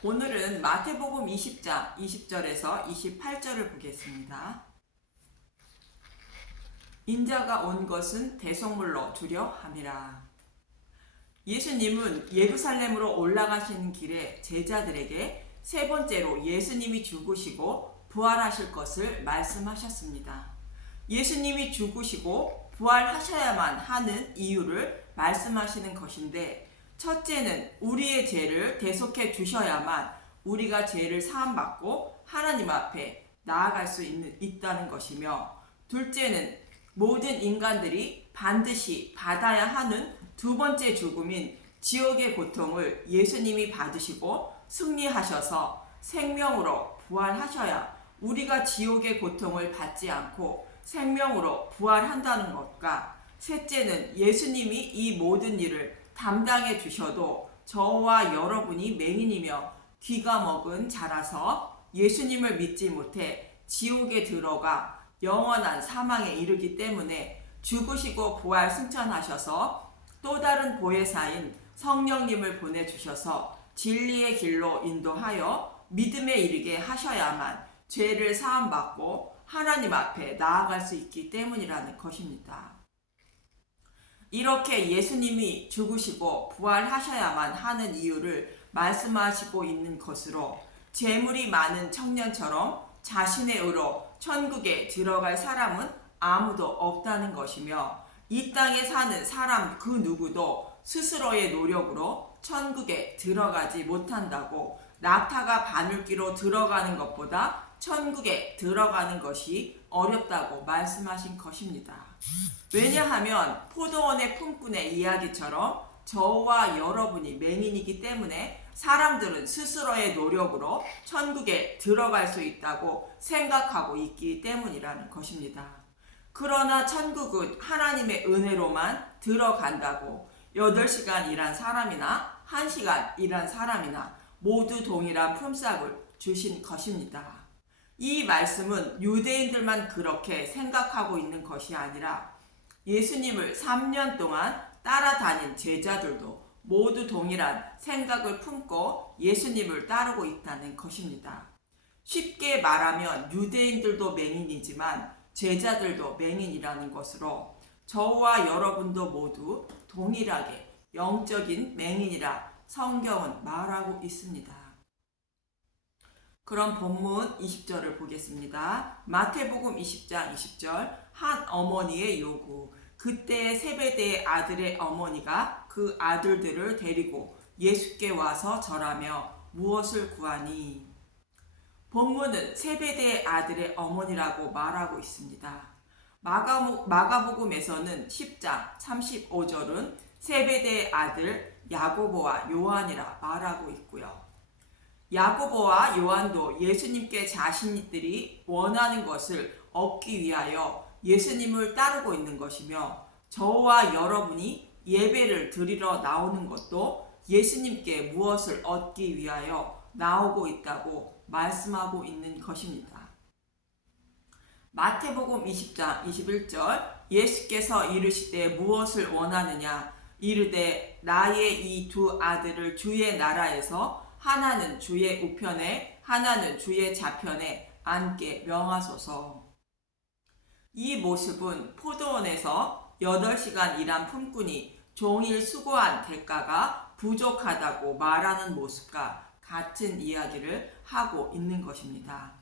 오늘은 마태복음 20장 20절에서 28절을 보겠습니다. 인자가 온 것은 대속물로 주려 함이라. 예수님은 예루살렘으로 올라가시는 길에 제자들에게 세 번째로 예수님이 죽으시고 부활하실 것을 말씀하셨습니다. 예수님이 죽으시고 부활하셔야만 하는 이유를 말씀하시는 것인데, 첫째는 우리의 죄를 대속해 주셔야만 우리가 죄를 사함받고 하나님 앞에 나아갈 수 있다는 것이며, 둘째는 모든 인간들이 반드시 받아야 하는 두 번째 죽음인 지옥의 고통을 예수님이 받으시고 승리하셔서 생명으로 부활하셔야 우리가 지옥의 고통을 받지 않고 생명으로 부활한다는 것과, 셋째는 예수님이 이 모든 일을 담당해 주셔도 저와 여러분이 맹인이며 귀가 먹은 자라서 예수님을 믿지 못해 지옥에 들어가 영원한 사망에 이르기 때문에 죽으시고 부활 승천하셔서 또 다른 보혜사인 성령님을 보내주셔서 진리의 길로 인도하여 믿음에 이르게 하셔야만 죄를 사함받고 하나님 앞에 나아갈 수 있기 때문이라는 것입니다. 이렇게 예수님이 죽으시고 부활하셔야만 하는 이유를 말씀하시고 있는 것으로, 재물이 많은 청년처럼 자신의 의로 천국에 들어갈 사람은 아무도 없다는 것이며, 이 땅에 사는 사람 그 누구도 스스로의 노력으로 천국에 들어가지 못한다고, 낙타가 바늘귀로 들어가는 것보다 천국에 들어가는 것이 어렵다고 말씀하신 것입니다. 왜냐하면 포도원의 품꾼의 이야기처럼 저와 여러분이 맹인이기 때문에 사람들은 스스로의 노력으로 천국에 들어갈 수 있다고 생각하고 있기 때문이라는 것입니다. 그러나 천국은 하나님의 은혜로만 들어간다고 8시간 일한 사람이나 1시간 일한 사람이나 모두 동일한 품삯을 주신 것입니다. 이 말씀은 유대인들만 그렇게 생각하고 있는 것이 아니라 예수님을 3년 동안 따라다닌 제자들도 모두 동일한 생각을 품고 예수님을 따르고 있다는 것입니다. 쉽게 말하면 유대인들도 맹인이지만 제자들도 맹인이라는 것으로, 저와 여러분도 모두 동일하게 영적인 맹인이라 성경은 말하고 있습니다. 그럼 본문 20절을 보겠습니다. 마태복음 20장 20절. 한 어머니의 요구. 그때 세베대의 아들의 어머니가 그 아들들을 데리고 예수께 와서 절하며 무엇을 구하니? 본문은 세베대의 아들의 어머니라고 말하고 있습니다. 마가복음에서는 10장 35절은 세베대의 아들 야고보와 요한이라 말하고 있고요. 야고보와 요한도 예수님께 자신들이 원하는 것을 얻기 위하여 예수님을 따르고 있는 것이며, 저와 여러분이 예배를 드리러 나오는 것도 예수님께 무엇을 얻기 위하여 나오고 있다고 말씀하고 있는 것입니다. 마태복음 20장 21절. 예수께서 이르시되 무엇을 원하느냐? 이르되 나의 이 두 아들을 주의 나라에서 하나는 주의 우편에 하나는 주의 좌편에 앉게 명하소서. 이 모습은 포도원에서 8시간 일한 품꾼이 종일 수고한 대가가 부족하다고 말하는 모습과 같은 이야기를 하고 있는 것입니다.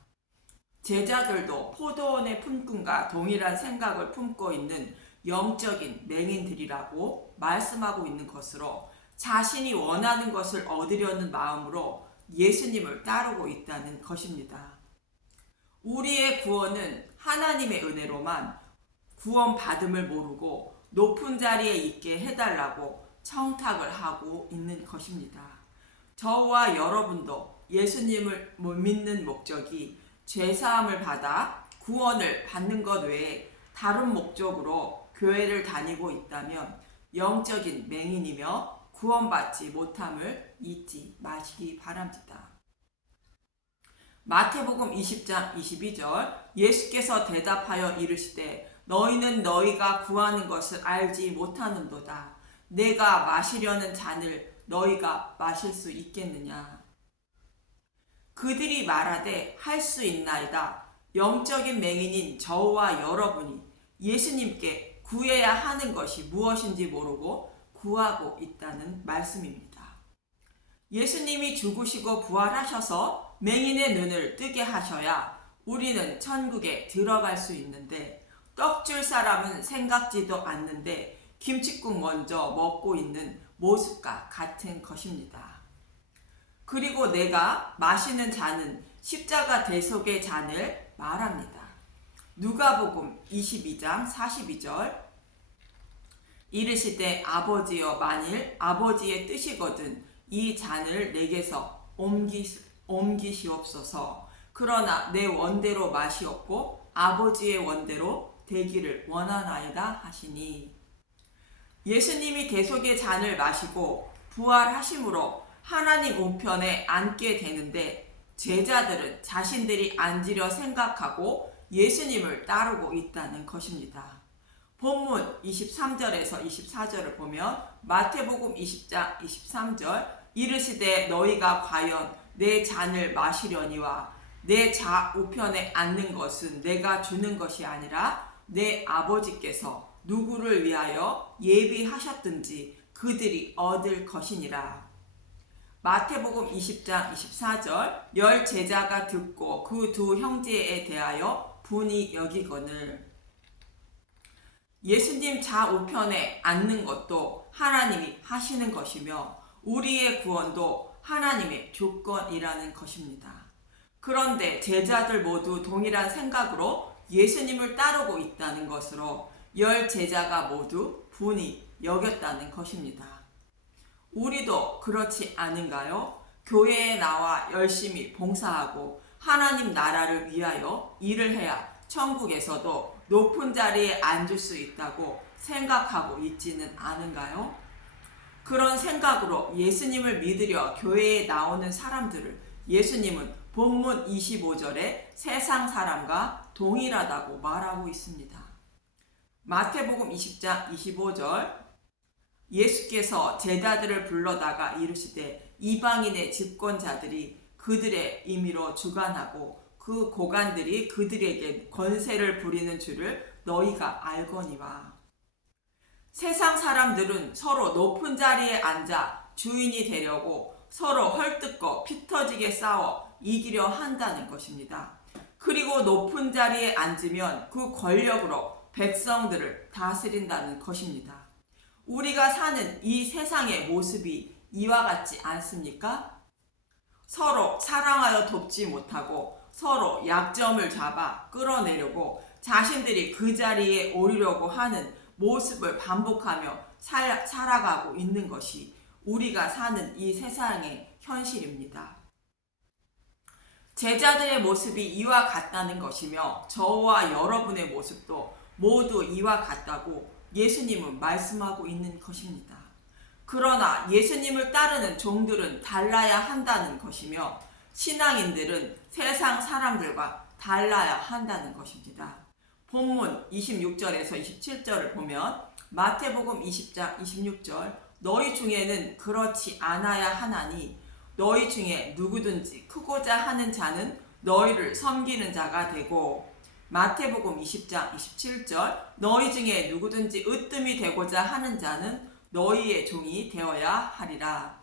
제자들도 포도원의 품꾼과 동일한 생각을 품고 있는 영적인 맹인들이라고 말씀하고 있는 것으로, 자신이 원하는 것을 얻으려는 마음으로 예수님을 따르고 있다는 것입니다. 우리의 구원은 하나님의 은혜로만 구원받음을 모르고 높은 자리에 있게 해달라고 청탁을 하고 있는 것입니다. 저와 여러분도 예수님을 못 믿는 목적이 죄사함을 받아 구원을 받는 것 외에 다른 목적으로 교회를 다니고 있다면 영적인 맹인이며 구원받지 못함을 잊지 마시기 바랍니다. 마태복음 20장 22절. 예수께서 대답하여 이르시되 너희는 너희가 구하는 것을 알지 못하는도다. 내가 마시려는 잔을 너희가 마실 수 있겠느냐? 그들이 말하되 할 수 있나이다. 영적인 맹인인 저와 여러분이 예수님께 구해야 하는 것이 무엇인지 모르고 구하고 있다는 말씀입니다. 예수님이 죽으시고 부활하셔서 맹인의 눈을 뜨게 하셔야 우리는 천국에 들어갈 수 있는데, 떡 줄 사람은 생각지도 않는데 김칫국 먼저 먹고 있는 모습과 같은 것입니다. 그리고 내가 마시는 잔은 십자가 대속의 잔을 말합니다. 누가복음 22장 42절 이르시되 아버지여 만일 아버지의 뜻이거든 이 잔을 내게서 옮기시옵소서. 그러나 내 원대로 마시옵고 아버지의 원대로 되기를 원하나이다 하시니, 예수님이 대속의 잔을 마시고 부활하심으로 하나님 우편에 앉게 되는데, 제자들은 자신들이 앉으려 생각하고 예수님을 따르고 있다는 것입니다. 본문 23절에서 24절을 보면 마태복음 20장 23절 이르시되 너희가 과연 내 잔을 마시려니와 내 좌우편에 앉는 것은 내가 주는 것이 아니라 내 아버지께서 누구를 위하여 예비하셨든지 그들이 얻을 것이니라. 마태복음 20장 24절 열 제자가 듣고 그 두 형제에 대하여 분이 여기거늘, 예수님 좌우편에 앉는 것도 하나님이 하시는 것이며 우리의 구원도 하나님의 조건이라는 것입니다. 그런데 제자들 모두 동일한 생각으로 예수님을 따르고 있다는 것으로 열 제자가 모두 분이 여겼다는 것입니다. 우리도 그렇지 않은가요? 교회에 나와 열심히 봉사하고 하나님 나라를 위하여 일을 해야 천국에서도 높은 자리에 앉을 수 있다고 생각하고 있지는 않은가요? 그런 생각으로 예수님을 믿으려 교회에 나오는 사람들을 예수님은 본문 25절에 세상 사람과 동일하다고 말하고 있습니다. 마태복음 20장 25절 예수께서 제자들을 불러다가 이르시되 이방인의 집권자들이 그들의 임의로 주관하고 그 고관들이 그들에게 권세를 부리는 줄을 너희가 알거니와. 세상 사람들은 서로 높은 자리에 앉아 주인이 되려고 서로 헐뜯고 피터지게 싸워 이기려 한다는 것입니다. 그리고 높은 자리에 앉으면 그 권력으로 백성들을 다스린다는 것입니다. 우리가 사는 이 세상의 모습이 이와 같지 않습니까? 서로 사랑하여 돕지 못하고 서로 약점을 잡아 끌어내려고 자신들이 그 자리에 오르려고 하는 모습을 반복하며 살아가고 있는 것이 우리가 사는 이 세상의 현실입니다. 제자들의 모습이 이와 같다는 것이며 저와 여러분의 모습도 모두 이와 같다고 예수님은 말씀하고 있는 것입니다. 그러나 예수님을 따르는 종들은 달라야 한다는 것이며 신앙인들은 세상 사람들과 달라야 한다는 것입니다. 본문 26절에서 27절을 보면 마태복음 20장 26절 너희 중에는 그렇지 않아야 하나니 너희 중에 누구든지 크고자 하는 자는 너희를 섬기는 자가 되고, 마태복음 20장 27절 너희 중에 누구든지 으뜸이 되고자 하는 자는 너희의 종이 되어야 하리라.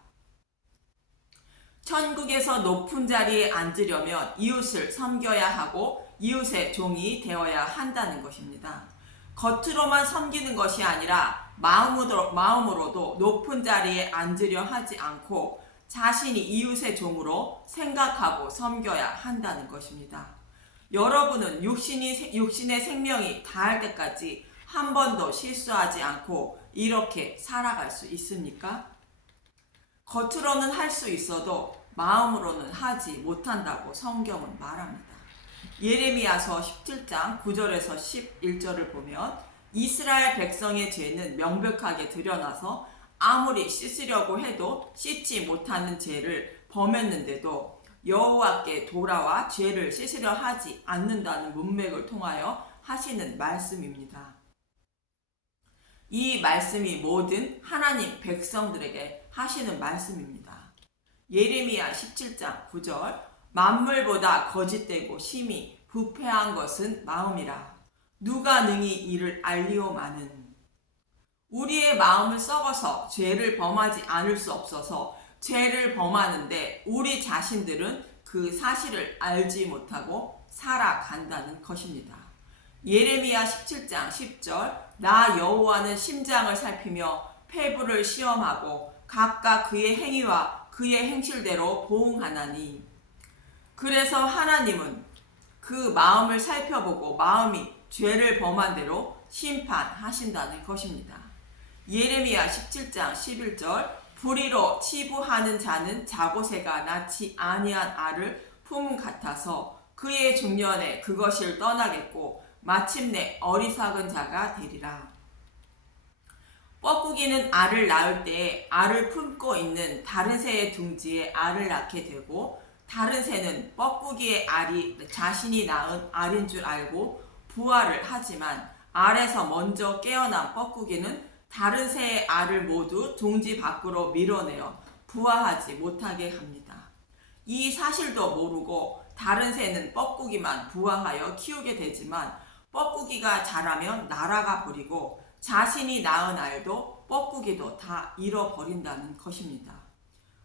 천국에서 높은 자리에 앉으려면 이웃을 섬겨야 하고 이웃의 종이 되어야 한다는 것입니다. 겉으로만 섬기는 것이 아니라 마음으로도 높은 자리에 앉으려 하지 않고 자신이 이웃의 종으로 생각하고 섬겨야 한다는 것입니다. 여러분은 육신의 생명이 다할 때까지 한 번도 실수하지 않고 이렇게 살아갈 수 있습니까? 겉으로는 할 수 있어도 마음으로는 하지 못한다고 성경은 말합니다. 예레미야서 17장 9절에서 11절을 보면 이스라엘 백성의 죄는 명백하게 드러나서 아무리 씻으려고 해도 씻지 못하는 죄를 범했는데도 여호와께 돌아와 죄를 씻으려 하지 않는다는 문맥을 통하여 하시는 말씀입니다. 이 말씀이 모든 하나님 백성들에게 하시는 말씀입니다. 예레미야 17장 9절 만물보다 거짓되고 심히 부패한 것은 마음이라. 누가 능히 이를 알리오마는. 우리의 마음은 썩어서 죄를 범하지 않을 수 없어서 죄를 범하는데 우리 자신들은 그 사실을 알지 못하고 살아간다는 것입니다. 예레미야 17장 10절 나 여호와는 심장을 살피며 폐부를 시험하고 각각 그의 행위와 그의 행실대로 보응하나니. 그래서 하나님은 그 마음을 살펴보고 마음이 죄를 범한 대로 심판하신다는 것입니다. 예레미야 17장 11절 불의로 치부하는 자는 자고새가 낳지 아니한 알을 품은 같아서 그의 중년에 그것을 떠나겠고 마침내 어리석은 자가 되리라. 뻐꾸기는 알을 낳을 때에 알을 품고 있는 다른 새의 둥지에 알을 낳게 되고 다른 새는 뻐꾸기의 알이 자신이 낳은 알인 줄 알고 부화를 하지만 알에서 먼저 깨어난 뻐꾸기는 다른 새의 알을 모두 둥지 밖으로 밀어내어 부화하지 못하게 합니다. 이 사실도 모르고 다른 새는 뻐꾸기만 부화하여 키우게 되지만 뻐꾸기가 자라면 날아가 버리고 자신이 낳은 알도 뻐꾸기도 다 잃어버린다는 것입니다.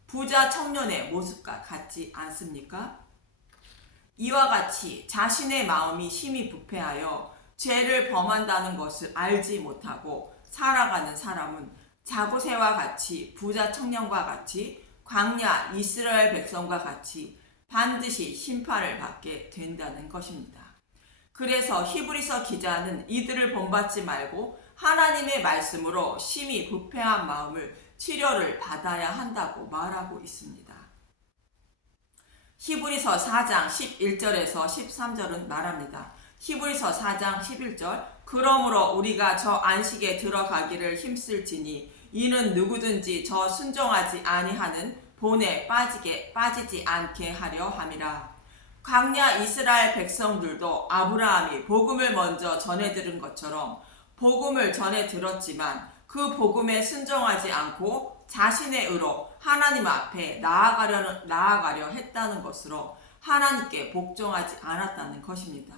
부자 청년의 모습과 같지 않습니까? 이와 같이 자신의 마음이 심히 부패하여 죄를 범한다는 것을 알지 못하고 살아가는 사람은 자고새와 같이 부자 청년과 같이 광야 이스라엘 백성과 같이 반드시 심판을 받게 된다는 것입니다. 그래서 히브리서 기자는 이들을 본받지 말고 하나님의 말씀으로 심히 부패한 마음을 치료를 받아야 한다고 말하고 있습니다. 히브리서 4장 11절에서 13절은 말합니다. 히브리서 4장 11절 그러므로 우리가 저 안식에 들어가기를 힘쓸지니 이는 누구든지 저 순종하지 아니하는 본에 빠지지 않게 하려 함이라. 광야 이스라엘 백성들도 아브라함이 복음을 먼저 전해 들은 것처럼 복음을 전해 들었지만 그 복음에 순종하지 않고 자신의 의로 하나님 앞에 나아가려 했다는 것으로 하나님께 복종하지 않았다는 것입니다.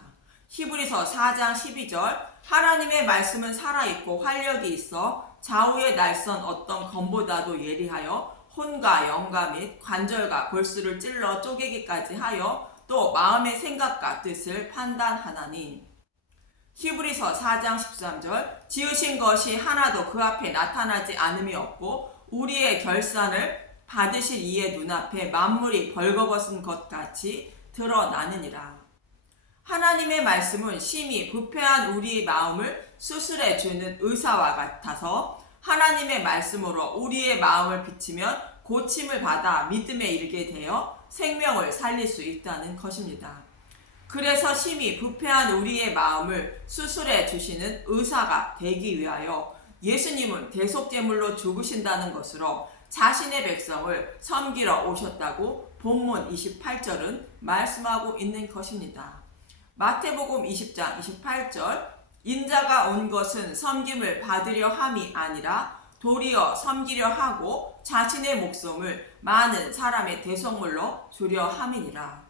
히브리서 4장 12절 하나님의 말씀은 살아있고 활력이 있어 좌우의 날선 어떤 검보다도 예리하여 혼과 영과 및 관절과 골수를 찔러 쪼개기까지 하여 또 마음의 생각과 뜻을 판단하나니. 히브리서 4장 13절 지으신 것이 하나도 그 앞에 나타나지 않음이 없고 우리의 결산을 받으실 이의 눈앞에 만물이 벌거벗은 것 같이 드러나느니라. 하나님의 말씀은 심히 부패한 우리의 마음을 수술해 주는 의사와 같아서 하나님의 말씀으로 우리의 마음을 비치면 고침을 받아 믿음에 이르게 되어 생명을 살릴 수 있다는 것입니다. 그래서 심히 부패한 우리의 마음을 수술해 주시는 의사가 되기 위하여 예수님은 대속제물로 죽으신다는 것으로 자신의 백성을 섬기러 오셨다고 본문 28절은 말씀하고 있는 것입니다. 마태복음 20장 28절 인자가 온 것은 섬김을 받으려 함이 아니라 도리어 섬기려 하고 자신의 목숨을 많은 사람의 대속물로 주려 함이니라.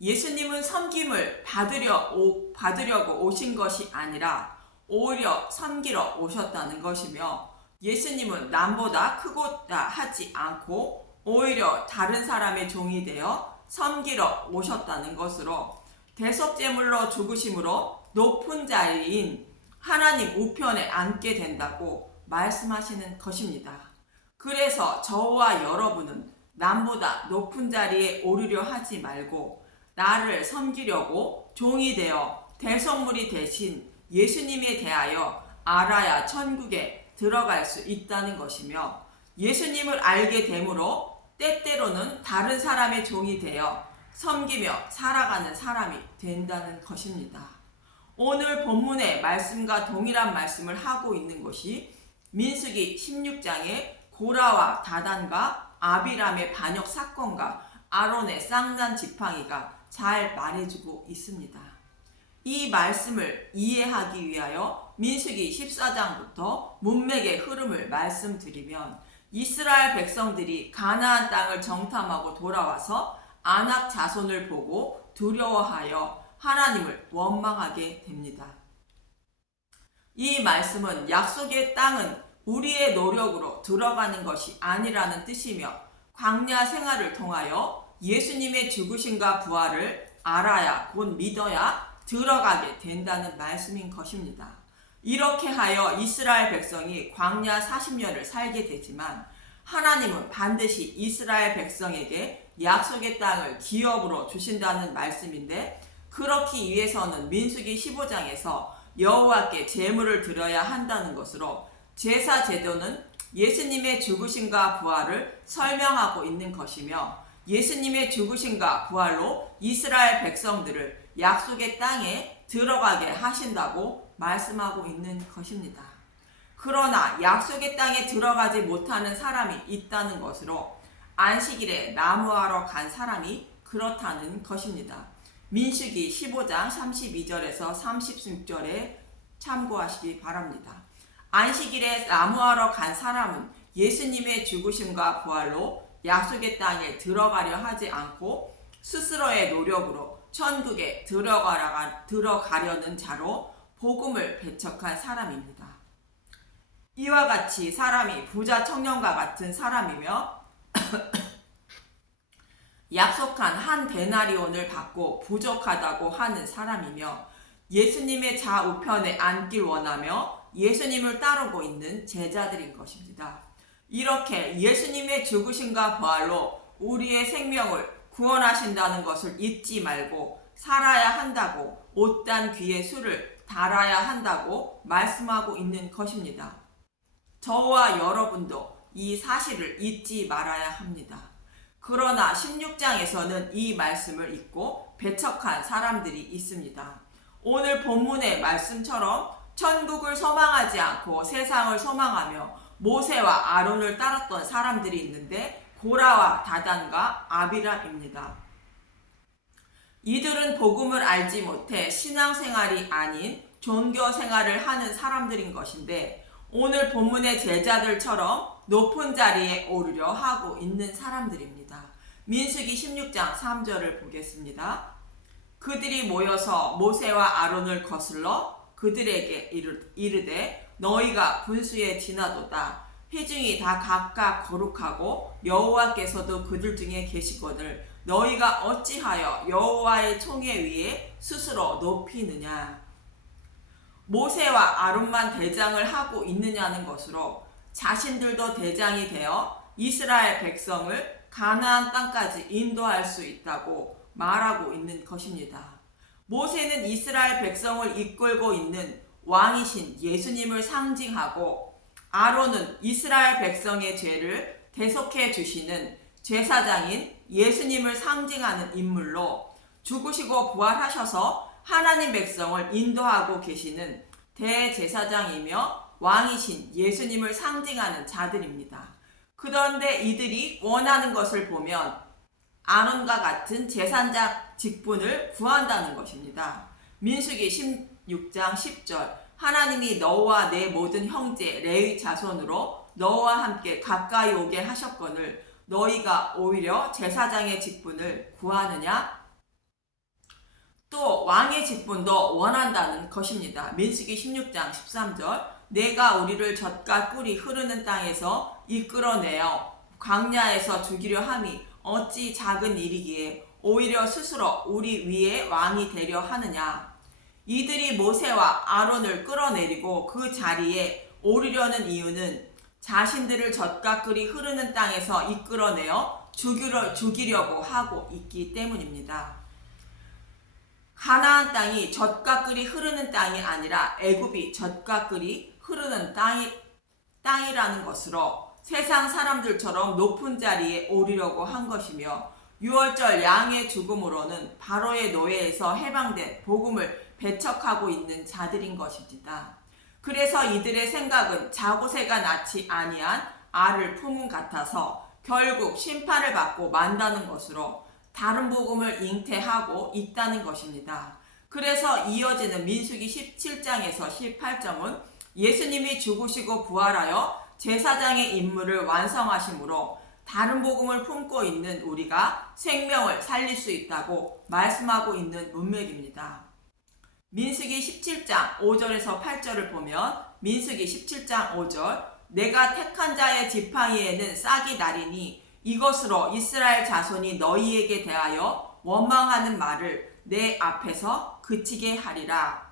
예수님은 섬김을 받으려고 오신 것이 아니라 오히려 섬기러 오셨다는 것이며 예수님은 남보다 크고자 하지 않고 오히려 다른 사람의 종이 되어 섬기러 오셨다는 것으로 대속제물로 죽으심으로 높은 자리인 하나님 우편에 앉게 된다고 말씀하시는 것입니다. 그래서 저와 여러분은 남보다 높은 자리에 오르려 하지 말고 나를 섬기려고 종이 되어 대속물이 되신 예수님에 대하여 알아야 천국에 들어갈 수 있다는 것이며 예수님을 알게 되므로 때때로는 다른 사람의 종이 되어 섬기며 살아가는 사람이 된다는 것입니다. 오늘 본문의 말씀과 동일한 말씀을 하고 있는 것이 민수기 16장의 고라와 다단과 아비람의 반역 사건과 아론의 쌍난 지팡이가 잘 말해주고 있습니다. 이 말씀을 이해하기 위하여 민수기 14장부터 문맥의 흐름을 말씀드리면 이스라엘 백성들이 가나안 땅을 정탐하고 돌아와서 아낙 자손을 보고 두려워하여 하나님을 원망하게 됩니다. 이 말씀은 약속의 땅은 우리의 노력으로 들어가는 것이 아니라는 뜻이며 광야 생활을 통하여 예수님의 죽으심과 부활을 알아야 곧 믿어야 들어가게 된다는 말씀인 것입니다. 이렇게 하여 이스라엘 백성이 광야 40년을 살게 되지만 하나님은 반드시 이스라엘 백성에게 약속의 땅을 기업으로 주신다는 말씀인데, 그렇기 위해서는 민수기 15장에서 여호와께 제물을 드려야 한다는 것으로 제사 제도는 예수님의 죽으심과 부활을 설명하고 있는 것이며, 예수님의 죽으심과 부활로 이스라엘 백성들을 약속의 땅에 들어가게 하신다고 말씀하고 있는 것입니다. 그러나 약속의 땅에 들어가지 못하는 사람이 있다는 것으로 안식일에 나무하러 간 사람이 그렇다는 것입니다. 민수기 15장 32절에서 36절에 참고하시기 바랍니다. 안식일에 나무하러 간 사람은 예수님의 죽으심과 부활로 약속의 땅에 들어가려 하지 않고 스스로의 노력으로 천국에 들어가려는 자로 복음을 배척한 사람입니다. 이와 같이 사람이 부자 청년과 같은 사람이며 약속한 한 데나리온을 받고 부족하다고 하는 사람이며 예수님의 좌우편에 앉길 원하며 예수님을 따르고 있는 제자들인 것입니다. 이렇게 예수님의 죽으심과 부활로 우리의 생명을 구원하신다는 것을 잊지 말고 살아야 한다고, 옷단 귀에 술을 달아야 한다고 말씀하고 있는 것입니다. 저와 여러분도 이 사실을 잊지 말아야 합니다. 그러나 16장에서는 이 말씀을 잊고 배척한 사람들이 있습니다. 오늘 본문의 말씀처럼 천국을 소망하지 않고 세상을 소망하며 모세와 아론을 따랐던 사람들이 있는데, 고라와 다단과 아비람입니다. 이들은 복음을 알지 못해 신앙생활이 아닌 종교생활을 하는 사람들인 것인데, 오늘 본문의 제자들처럼 높은 자리에 오르려 하고 있는 사람들입니다. 민수기 16장 3절을 보겠습니다. 그들이 모여서 모세와 아론을 거슬러 그들에게 이르되 너희가 분수에 지나도다. 회중이 다 각각 거룩하고 여호와께서도 그들 중에 계시거늘 너희가 어찌하여 여호와의 총회 위에 스스로 높이느냐. 모세와 아론만 대장을 하고 있느냐는 것으로 자신들도 대장이 되어 이스라엘 백성을 가나안 땅까지 인도할 수 있다고 말하고 있는 것입니다. 모세는 이스라엘 백성을 이끌고 있는 왕이신 예수님을 상징하고, 아론은 이스라엘 백성의 죄를 대속해 주시는 제사장인 예수님을 상징하는 인물로 죽으시고 부활하셔서 하나님 백성을 인도하고 계시는 대제사장이며 왕이신 예수님을 상징하는 자들입니다. 그런데 이들이 원하는 것을 보면 아론과 같은 제사장 직분을 구한다는 것입니다. 민수기 16장 10절 하나님이 너와 내 모든 형제 레위 자손으로 너와 함께 가까이 오게 하셨거늘 너희가 오히려 제사장의 직분을 구하느냐? 또 왕의 직분도 원한다는 것입니다. 민수기 16장 13절 내가 우리를 젖과 꿀이 흐르는 땅에서 이끌어내어 광야에서 죽이려 함이 어찌 작은 일이기에 오히려 스스로 우리 위에 왕이 되려 하느냐. 이들이 모세와 아론을 끌어내리고 그 자리에 오르려는 이유는 자신들을 젖과 꿀이 흐르는 땅에서 이끌어내어 죽이려고 하고 있기 때문입니다. 가나안 땅이 젖과 꿀이 흐르는 땅이 아니라 애굽이 젖과 꿀이 흐르는 땅이라는 것으로 세상 사람들처럼 높은 자리에 오르려고 한 것이며, 6월절 양의 죽음으로는 바로의 노예에서 해방된 복음을 배척하고 있는 자들인 것입니다. 그래서 이들의 생각은 자고새가 낳지 아니한 알을 품은 같아서 결국 심판을 받고 만다는 것으로 다른 복음을 잉태하고 있다는 것입니다. 그래서 이어지는 민수기 17장에서 18점은 예수님이 죽으시고 부활하여 제사장의 임무를 완성하심으로 다른 복음을 품고 있는 우리가 생명을 살릴 수 있다고 말씀하고 있는 문맥입니다. 민수기 17장 5절에서 8절을 보면 민수기 17장 5절 내가 택한 자의 지팡이에는 싹이 나리니 이것으로 이스라엘 자손이 너희에게 대하여 원망하는 말을 내 앞에서 그치게 하리라.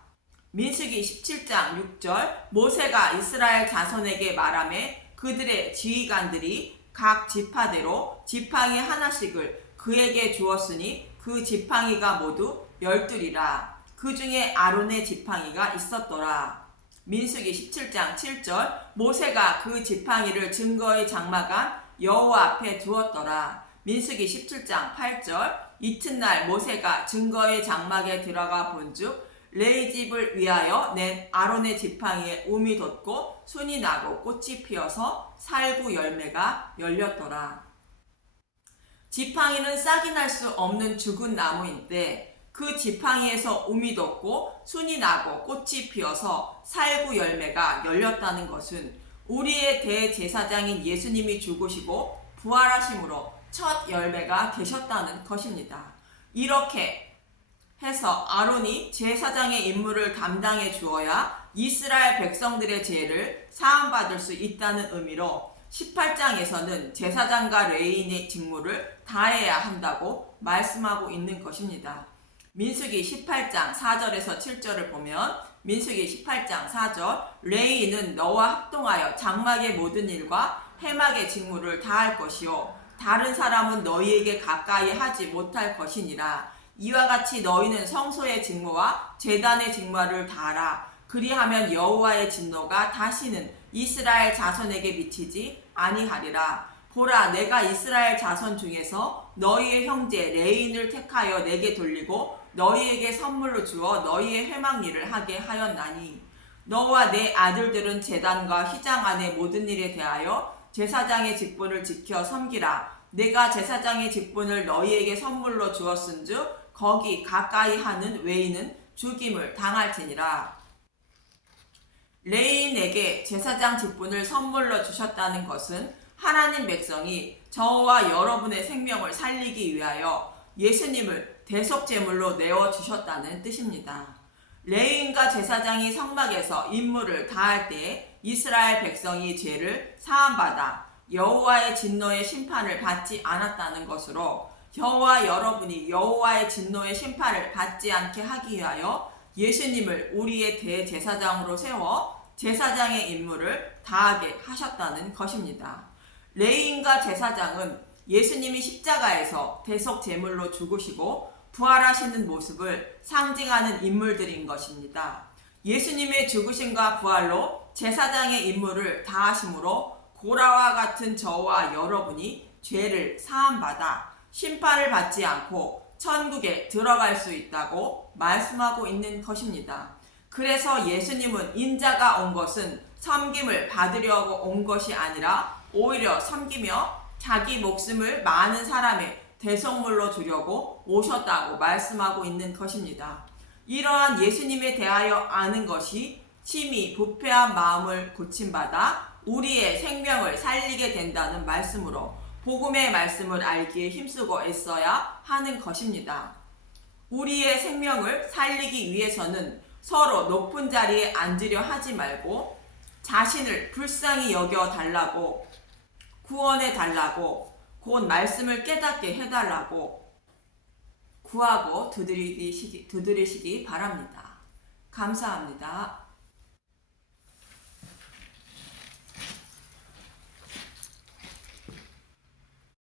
민수기 17장 6절 모세가 이스라엘 자손에게 말하매 그들의 지휘관들이 각 지파대로 지팡이 하나씩을 그에게 주었으니 그 지팡이가 모두 12리라. 그 중에 아론의 지팡이가 있었더라. 민수기 17장 7절 모세가 그 지팡이를 증거의 장막안 여호와 앞에 두었더라. 민수기 17장 8절 이튿날 모세가 증거의 장막에 들어가 본즉 레위 집을 위하여 낸 아론의 지팡이에 움이 돋고 순이 나고 꽃이 피어서 살구 열매가 열렸더라. 지팡이는 싹이 날 수 없는 죽은 나무인데 그 지팡이에서 움이 돋고 순이 나고 꽃이 피어서 살구 열매가 열렸다는 것은 우리의 대제사장인 예수님이 죽으시고 부활하심으로 첫 열매가 되셨다는 것입니다. 이렇게 해서 아론이 제사장의 임무를 담당해 주어야 이스라엘 백성들의 죄를 사함받을 수 있다는 의미로 18장에서는 제사장과 레위인의 직무를 다해야 한다고 말씀하고 있는 것입니다. 민수기 18장 4절에서 7절을 보면 민수기 18장 4절 레위인은 너와 합동하여 장막의 모든 일과 회막의 직무를 다할 것이요 다른 사람은 너희에게 가까이 하지 못할 것이니라. 이와 같이 너희는 성소의 직무와 제단의 직무를 다하라. 그리하면 여호와의 진노가 다시는 이스라엘 자손에게 미치지 아니하리라. 보라 내가 이스라엘 자손 중에서 너희의 형제 레인을 택하여 내게 돌리고 너희에게 선물로 주어 너희의 회막 일을 하게 하였나니 너와 내 아들들은 제단과 휘장 안의 모든 일에 대하여 제사장의 직분을 지켜 섬기라. 내가 제사장의 직분을 너희에게 선물로 주었은즉 거기 가까이 하는 외인은 죽임을 당할지니라. 레위인에게 제사장 직분을 선물로 주셨다는 것은 하나님 백성이 저와 여러분의 생명을 살리기 위하여 예수님을 대속제물로 내어주셨다는 뜻입니다. 레위인과 제사장이 성막에서 임무를 다할 때에 이스라엘 백성이 죄를 사함받아 여호와의 진노의 심판을 받지 않았다는 것으로 저와 여러분이 여호와의 진노의 심판을 받지 않게 하기 위하여 예수님을 우리의 대제사장으로 세워 제사장의 임무를 다하게 하셨다는 것입니다. 레위인과 제사장은 예수님이 십자가에서 대속 제물로 죽으시고 부활하시는 모습을 상징하는 인물들인 것입니다. 예수님의 죽으심과 부활로 제사장의 임무를 다하심으로 고라와 같은 저와 여러분이 죄를 사함받아 심판을 받지 않고 천국에 들어갈 수 있다고 말씀하고 있는 것입니다. 그래서 예수님은 인자가 온 것은 섬김을 받으려고 온 것이 아니라 오히려 섬기며 자기 목숨을 많은 사람의 대속물로 주려고 오셨다고 말씀하고 있는 것입니다. 이러한 예수님에 대하여 아는 것이 심히 부패한 마음을 고침받아 우리의 생명을 살리게 된다는 말씀으로 복음의 말씀을 알기에 힘쓰고 애써야 하는 것입니다. 우리의 생명을 살리기 위해서는 서로 높은 자리에 앉으려 하지 말고 자신을 불쌍히 여겨 달라고 구원해 달라고 곧 말씀을 깨닫게 해달라고 구하고 두드리시기 바랍니다. 감사합니다.